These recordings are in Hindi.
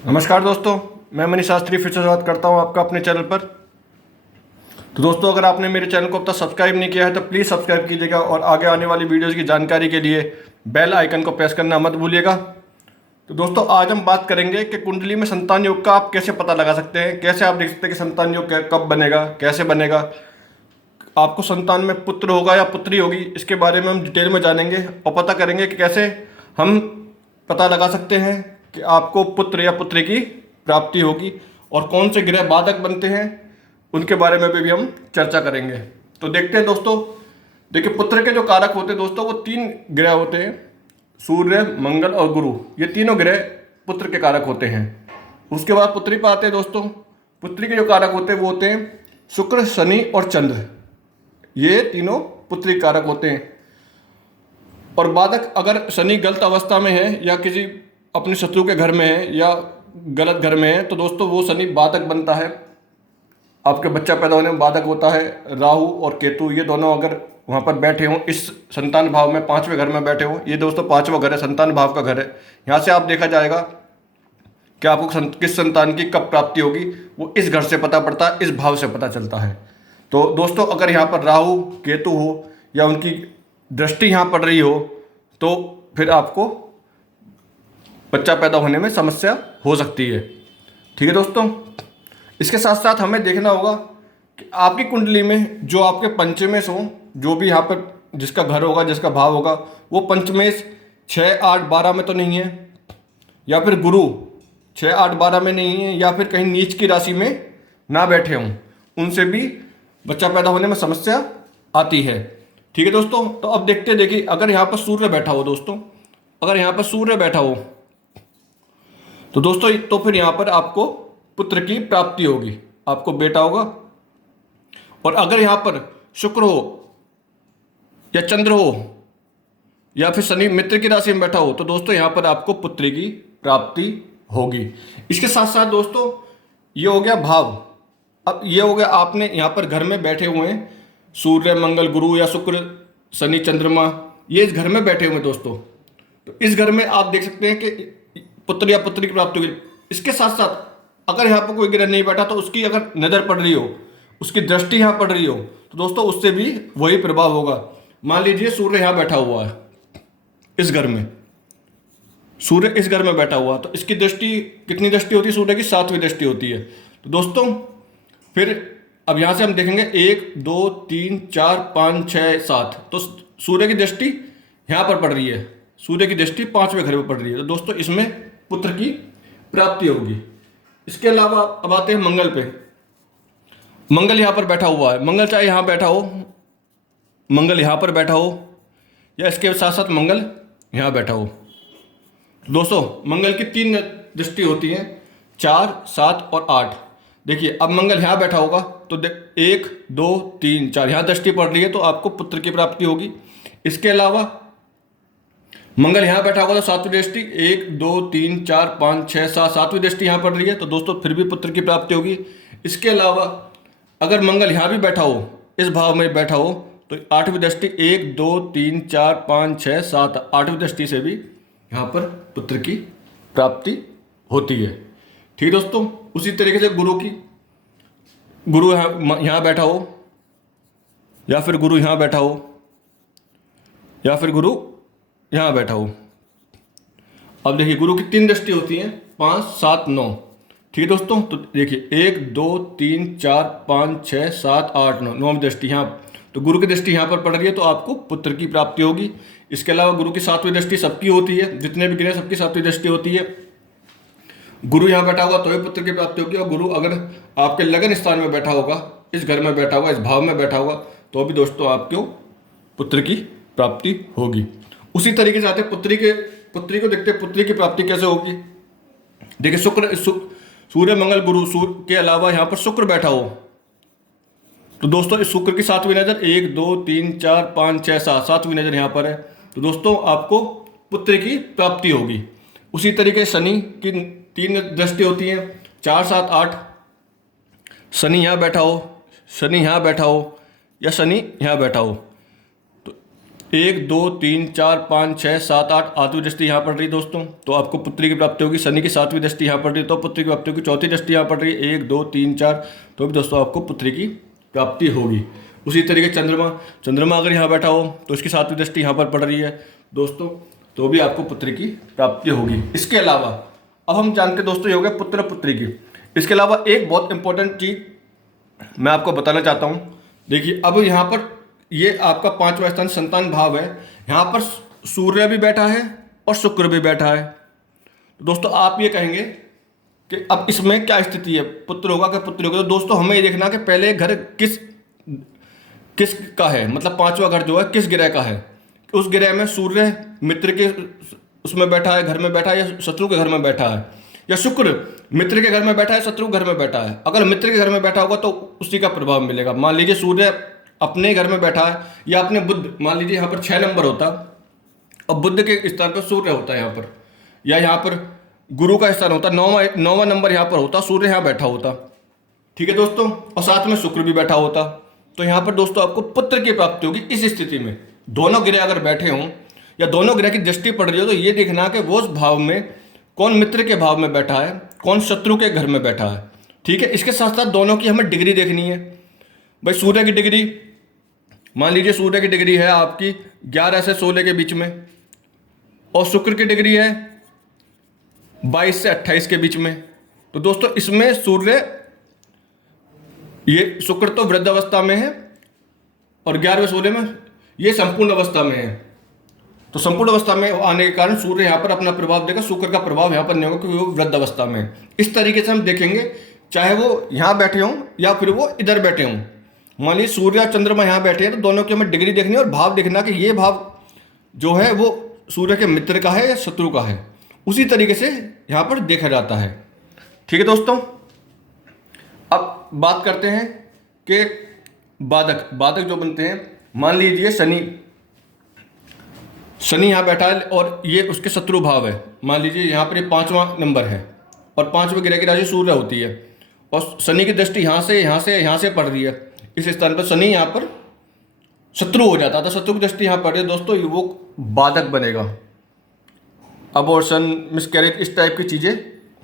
नमस्कार दोस्तों, मैं मनीष शास्त्री फिर से स्वागत करता हूं आपका अपने चैनल पर। तो दोस्तों, अगर आपने मेरे चैनल को अब तक सब्सक्राइब नहीं किया है तो प्लीज़ सब्सक्राइब कीजिएगा और आगे आने वाली वीडियोज़ की जानकारी के लिए बेल आइकन को प्रेस करना मत भूलिएगा। तो दोस्तों, आज हम बात करेंगे कि कुंडली में संतान योग का आप कैसे पता लगा सकते हैं, कैसे आप देख सकते हैं कि संतान योग कब बनेगा, कैसे बनेगा, आपको संतान में पुत्र होगा या पुत्री होगी, इसके बारे में हम डिटेल में जानेंगे और पता करेंगे कि कैसे हम पता लगा सकते हैं कि आपको पुत्र या पुत्री की प्राप्ति होगी और कौन से ग्रह बाधक बनते हैं उनके बारे में भी हम चर्चा करेंगे। तो देखते हैं दोस्तों। देखिए, पुत्र के जो कारक होते हैं दोस्तों, वो 3 ग्रह होते हैं, सूर्य, मंगल और गुरु। ये तीनों ग्रह पुत्र के कारक होते हैं। उसके बाद पुत्री पर आते हैं दोस्तों। पुत्री के जो कारक होते हैं वो होते हैं शुक्र, शनि और चंद्र। ये तीनों पुत्री कारक होते हैं। और बाधक, अगर शनि गलत अवस्था में है या किसी अपने शत्रु के घर में है या गलत घर में है तो दोस्तों वो शनि बाधक बनता है, आपके बच्चा पैदा होने में बाधक होता है। राहु और केतु ये दोनों अगर वहाँ पर बैठे हों, इस संतान भाव में 5वें घर में बैठे हों, ये दोस्तों 5वां घर है, संतान भाव का घर है। यहाँ से आप देखा जाएगा कि आपको किस संतान की कब प्राप्ति होगी, वो इस घर से पता पड़ता है, इस भाव से पता चलता है। तो दोस्तों, अगर यहाँ पर राहु केतु हो या उनकी दृष्टि यहाँ पड़ रही हो तो फिर आपको बच्चा पैदा होने में समस्या हो सकती है। ठीक है दोस्तों, इसके साथ साथ हमें देखना होगा कि आपकी कुंडली में जो आपके पंचमेश हो, जो भी यहाँ पर जिसका घर होगा, जिसका भाव होगा, वो पंचमेश 6, 8, 12 में तो नहीं है, या फिर गुरु 6, 8, 12 में नहीं है, या फिर कहीं नीच की राशि में ना बैठे हों, उनसे भी बच्चा पैदा होने में समस्या आती है। ठीक है दोस्तों, तो अब देखिए, अगर यहाँ पर सूर्य बैठा हो दोस्तों, अगर यहाँ पर सूर्य बैठा हो तो दोस्तों तो फिर यहाँ पर आपको पुत्र की प्राप्ति होगी, आपको बेटा होगा। और अगर यहाँ पर शुक्र हो या चंद्र हो या फिर शनि मित्र की राशि में बैठा हो तो दोस्तों यहाँ पर आपको पुत्री की प्राप्ति होगी। इसके साथ साथ दोस्तों ये हो गया भाव। अब ये हो गया, आपने यहाँ पर घर में बैठे हुए हैं, सूर्य, मंगल, गुरु या शुक्र, शनि, चंद्रमा, ये इस घर में बैठे हुए हैं दोस्तों। तो इस घर में आप देख सकते हैं कि पुत्र या पुत्री की प्राप्ति होगी। इसके साथ साथ अगर यहाँ पर कोई ग्रह नहीं बैठा तो उसकी अगर नज़र पड़ रही हो, उसकी दृष्टि यहाँ पड़ रही हो तो दोस्तों उससे भी वही प्रभाव होगा। मान लीजिए सूर्य यहाँ बैठा हुआ है, इस घर में सूर्य इस घर में बैठा हुआ, तो इसकी दृष्टि, कितनी दृष्टि होती है सूर्य की? 7वीं दृष्टि होती है। तो दोस्तों फिर अब यहाँ से हम देखेंगे 1, 2, 3, 4, 5, 6, 7, तो सूर्य की दृष्टि यहाँ पर पड़ रही है, सूर्य की दृष्टि 5वें घर में पड़ रही है। तो दोस्तों इसमें पुत्र की प्राप्ति होगी। इसके अलावा अब आते हैं मंगल पे। मंगल यहाँ पर बैठा हुआ है, मंगल चाहे यहाँ बैठा हो, मंगल यहाँ पर बैठा हो या इसके साथ साथ मंगल यहाँ बैठा हो। दोस्तों मंगल की 3 दृष्टि होती हैं, 4, 7 और 8। देखिए, अब मंगल यहाँ बैठा होगा तो 1, 2, 3, 4 यहाँ दृष्टि पड़ रही है तो आपको पुत्र की प्राप्ति होगी। इसके अलावा मंगल यहाँ बैठा होगा तो 7वीं दृष्टि, 1, 2, 3, 4, 5, 6, 7, 7वीं दृष्टि यहाँ पड़ रही है तो दोस्तों फिर भी पुत्र की प्राप्ति होगी। इसके अलावा अगर मंगल यहाँ भी बैठा हो, इस भाव में बैठा हो, तो 8वीं दृष्टि, 1, 2, 3, 4, 5, 6, 7, 8वीं दृष्टि से भी यहाँ पर पुत्र की प्राप्ति होती है। ठीक दोस्तों, उसी तरीके से गुरु यहाँ बैठा हो या फिर गुरु यहाँ बैठा हो या फिर गुरु यहाँ बैठा हो। अब देखिए, गुरु की 3 दृष्टि होती हैं, 5, 7, 9। ठीक है दोस्तों, तो देखिए 1, 2, 3, 4, 5, 6, 7, 8, 9, 9वीं दृष्टि यहाँ, तो गुरु की दृष्टि यहाँ पर पड़ रही है तो आपको पुत्र की प्राप्ति होगी। इसके अलावा गुरु की 7वीं दृष्टि सबकी होती है, जितने भी ग्रह सबकी 7वीं दृष्टि होती है। गुरु यहाँ बैठा होगा तो भी पुत्र की प्राप्ति होगी, और गुरु अगर आपके लगन स्थान में बैठा होगा, इस घर में बैठा होगा, इस भाव में बैठा होगा, तो भी दोस्तों आपको पुत्र की प्राप्ति होगी। उसी तरीके से आते हैं पुत्री को देखते हैं, पुत्री की प्राप्ति कैसे होगी। देखिए, सूर्य, मंगल, गुरु, सूर्य के अलावा यहाँ पर शुक्र बैठा हो तो दोस्तों इस शुक्र की 7वीं नज़र, 1, 2, 3, 4, 5, 6, 7, 7वीं नज़र यहाँ पर है तो दोस्तों आपको पुत्र की प्राप्ति होगी। उसी तरीके शनि की 3 दृष्टि होती हैं, 4, 7, 8। शनि यहाँ बैठा हो, शनि यहाँ बैठा हो या शनि यहाँ बैठा हो, तो 1 2 3 4 5 6 7 8 8वीं दृष्टि यहाँ पड़ रही है दोस्तों, तो आपको पुत्री की प्राप्ति होगी। शनि की 7वीं दृष्टि यहाँ पड़ रही है तो पुत्री की प्राप्ति होगी। चौथी दृष्टि यहाँ पड़ रही है 1 2 3 4, तो भी दोस्तों आपको पुत्री की प्राप्ति होगी। उसी तरीके चंद्रमा अगर यहाँ बैठा हो तो इसकी 7वीं दृष्टि यहाँ पर पड़ रही है दोस्तों, तो भी आपको पुत्री की प्राप्ति होगी। इसके अलावा अब हम जानते हैं दोस्तों ये हो गया पुत्र पुत्री की। इसके अलावा एक बहुत इंपॉर्टेंट चीज मैं आपको बताना चाहता हूँ। देखिए अब यहाँ पर ये आपका 5वां स्थान संतान भाव है, यहाँ पर सूर्य भी बैठा है और शुक्र भी बैठा है। तो दोस्तों आप ये कहेंगे कि अब इसमें क्या स्थिति है, पुत्र होगा क्या पुत्री होगा। तो दोस्तों हमें ये देखना कि पहले घर किस का है, मतलब 5वां घर जो है किस ग्रह का है। उस ग्रह में सूर्य मित्र के उसमें बैठा है, घर में बैठा है, या शत्रु के घर में बैठा है, या शुक्र मित्र के घर में बैठा है, शत्रु के घर में बैठा है। अगर मित्र के घर में बैठा होगा तो उसी का प्रभाव मिलेगा। मान लीजिए सूर्य अपने घर में बैठा है, या अपने बुध, मान लीजिए यहाँ पर 6 नंबर होता और बुध के स्थान पर सूर्य होता है यहाँ पर, या यहाँ पर गुरु का स्थान होता, 9वां नंबर यहाँ पर होता, सूर्य यहाँ बैठा होता, ठीक है दोस्तों, और साथ में शुक्र भी बैठा होता, तो यहाँ पर दोस्तों आपको पुत्र की प्राप्ति होगी। इस स्थिति में दोनों ग्रह अगर बैठे हों या दोनों ग्रह की दृष्टि पड़ रही हो, तो ये देखना कि वो उस भाव में कौन मित्र के भाव में बैठा है, कौन शत्रु के घर में बैठा है, ठीक है। इसके साथ साथ दोनों की हमें डिग्री देखनी है। भाई सूर्य की डिग्री, मान लीजिए सूर्य की डिग्री है आपकी 11 से 16 के बीच में, और शुक्र की डिग्री है 22 से 28 के बीच में। तो दोस्तों इसमें सूर्य, ये शुक्र तो वृद्ध अवस्था में है और 11वें 16 में ये संपूर्ण अवस्था में है। तो संपूर्ण अवस्था में आने के कारण सूर्य यहाँ पर अपना प्रभाव देगा, शुक्र का प्रभाव यहाँ पर नहीं होगा क्योंकि वो वृद्ध अवस्था में है। इस तरीके से हम देखेंगे, चाहे वो यहाँ बैठे हों या फिर वो इधर बैठे हों। मान लीजिए सूर्य और चंद्रमा यहाँ बैठे हैं, तो दोनों की हमें डिग्री देखनी है और भाव देखना कि ये भाव जो है वो सूर्य के मित्र का है या शत्रु का है। उसी तरीके से यहाँ पर देखा जाता है, ठीक है दोस्तों। अब बात करते हैं कि बाधक जो बनते हैं। मान लीजिए शनि यहाँ बैठा है और ये उसके शत्रु भाव है। मान लीजिए यहाँ पर ये 5वां नंबर है और 5वें ग्रह की राशि सूर्य होती है, और शनि की दृष्टि यहाँ से पड़ रही है। इस स्थान पर शनि यहाँ पर शत्रु हो जाता था, शत्रु की दृष्टि यहाँ पड़ रही है दोस्तों, वो बाधक बनेगा। अबॉर्शन, मिसकैरेज, इस टाइप की चीज़ें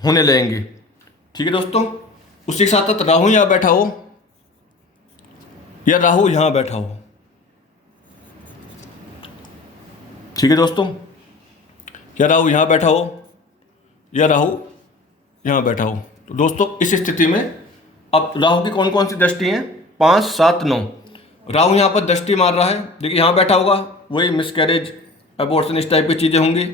होने लगेंगी, ठीक है दोस्तों। उसी के साथ साथ राहु यहाँ बैठा हो या राहु यहाँ बैठा हो, ठीक है दोस्तों, या राहु यहाँ बैठा हो या राहु यहाँ बैठा हो। तो दोस्तों इस स्थिति में अब राहु की कौन कौन सी दृष्टि हैं, 5 7 9। राहु यहाँ पर दृष्टि मार रहा है, देखिए यहाँ बैठा होगा, वही मिसकैरेज, अबॉर्शन, इस टाइप की चीज़ें होंगी,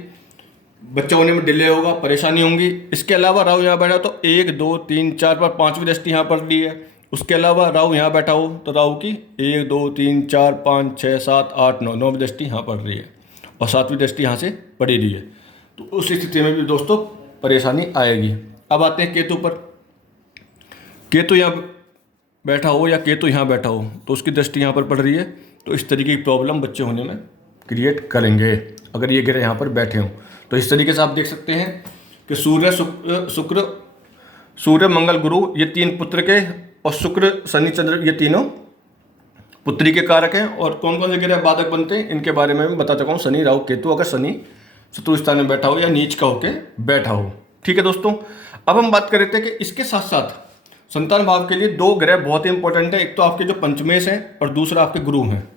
बच्चा होने में डिले होगा, परेशानी होंगी। इसके अलावा राहु यहाँ बैठा हो तो 1 2 3 4 पर 5वीं दृष्टि यहाँ पड़ रही है। उसके अलावा राहु यहाँ बैठा हो तो राहु की 1 2 3 4 5 6 7 8 9, 9वीं दृष्टि यहाँ पड़ रही है और 7वीं दृष्टि यहाँ से पड़ी रही है। तो उस स्थिति में भी दोस्तों परेशानी आएगी। अब आते हैं केतु पर। केतु यहाँ बैठा हो या केतु यहाँ बैठा हो तो उसकी दृष्टि यहाँ पर पड़ रही है, तो इस तरीके की प्रॉब्लम बच्चे होने में क्रिएट करेंगे अगर ये ग्रह यहाँ पर बैठे हों। तो इस तरीके से आप देख सकते हैं कि सूर्य मंगल गुरु ये 3 पुत्र के, और शुक्र शनि चंद्र ये तीनों पुत्री के कारक हैं। और कौन कौन से ग्रह बाधक बनते हैं इनके बारे में मैं बता चुका हूँ। शनि, राहु, केतु, अगर शनि शत्रु स्थान में बैठा हो या नीच का होकर बैठा हो, ठीक है दोस्तों। अब हम बात कर रहे थे कि इसके साथ साथ संतान भाव के लिए 2 ग्रह बहुत ही इंपॉर्टेंट है। एक तो आपके जो पंचमेश हैं और दूसरा आपके गुरु हैं,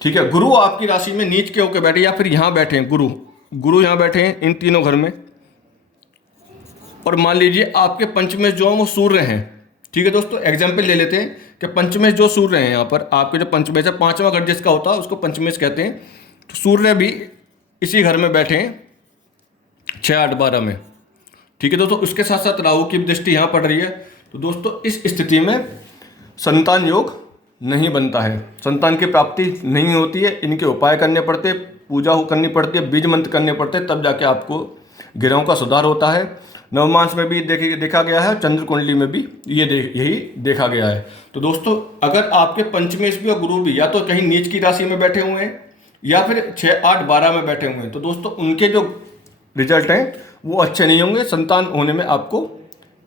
ठीक है। गुरु आपकी राशि में नीच के होकर बैठे या फिर यहाँ बैठे हैं, गुरु यहाँ बैठे हैं इन तीनों घर में। और मान लीजिए आपके पंचमेश जो हैं वो सूर्य हैं, ठीक है दोस्तों। एग्जाम्पल ले लेते हैं कि पंचमेश जो सूर्य हैं यहाँ पर, आपके जो पंचमेश है, 5वां घर जिसका होता है उसको पंचमेश कहते हैं। तो सूर्य भी इसी घर में बैठे हैं 6 8 12 में, ठीक है दोस्तों। उसके साथ साथ राहु की दृष्टि यहाँ पड़ रही है। तो दोस्तों इस स्थिति में संतान योग नहीं बनता है, संतान की प्राप्ति नहीं होती है। इनके उपाय करने पड़ते हैं, पूजा करनी पड़ती है, बीज मंत्र करने पड़ते हैं, तब जाके आपको ग्रहों का सुधार होता है। नवमांश में भी देखा गया है, चंद्र कुंडली में भी यही देखा गया है। तो दोस्तों अगर आपके पंचमेश भी और गुरु भी या तो कहीं नीच की राशि में बैठे हुए हैं या फिर 6 8 12 में बैठे हुए हैं, तो दोस्तों उनके जो रिजल्ट हैं वो अच्छे नहीं होंगे। संतान होने में आपको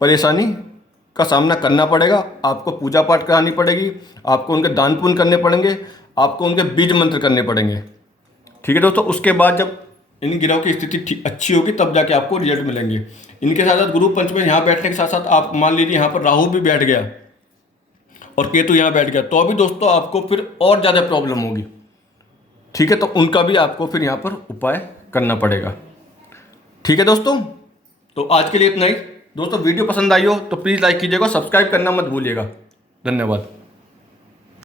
परेशानी का सामना करना पड़ेगा, आपको पूजा पाठ करानी पड़ेगी, आपको उनके दान पुण्य करने पड़ेंगे, आपको उनके बीज मंत्र करने पड़ेंगे, ठीक है दोस्तों, उसके बाद जब इन ग्रहों की स्थिति अच्छी होगी तब जाके आपको रिजल्ट मिलेंगे। इनके साथ साथ गुरु पंच में यहाँ बैठने के साथ साथ आप मान लीजिए यहाँ पर राहु भी बैठ गया और केतु यहाँ बैठ गया, तो अभी दोस्तों आपको फिर और ज़्यादा प्रॉब्लम होगी। ठीक है, तो उनका भी आपको फिर यहाँ पर उपाय करना पड़ेगा। ठीक है दोस्तों, तो आज के लिए इतना ही। दोस्तों वीडियो पसंद आई हो तो प्लीज़ लाइक कीजिएगा, सब्सक्राइब करना मत भूलिएगा। धन्यवाद।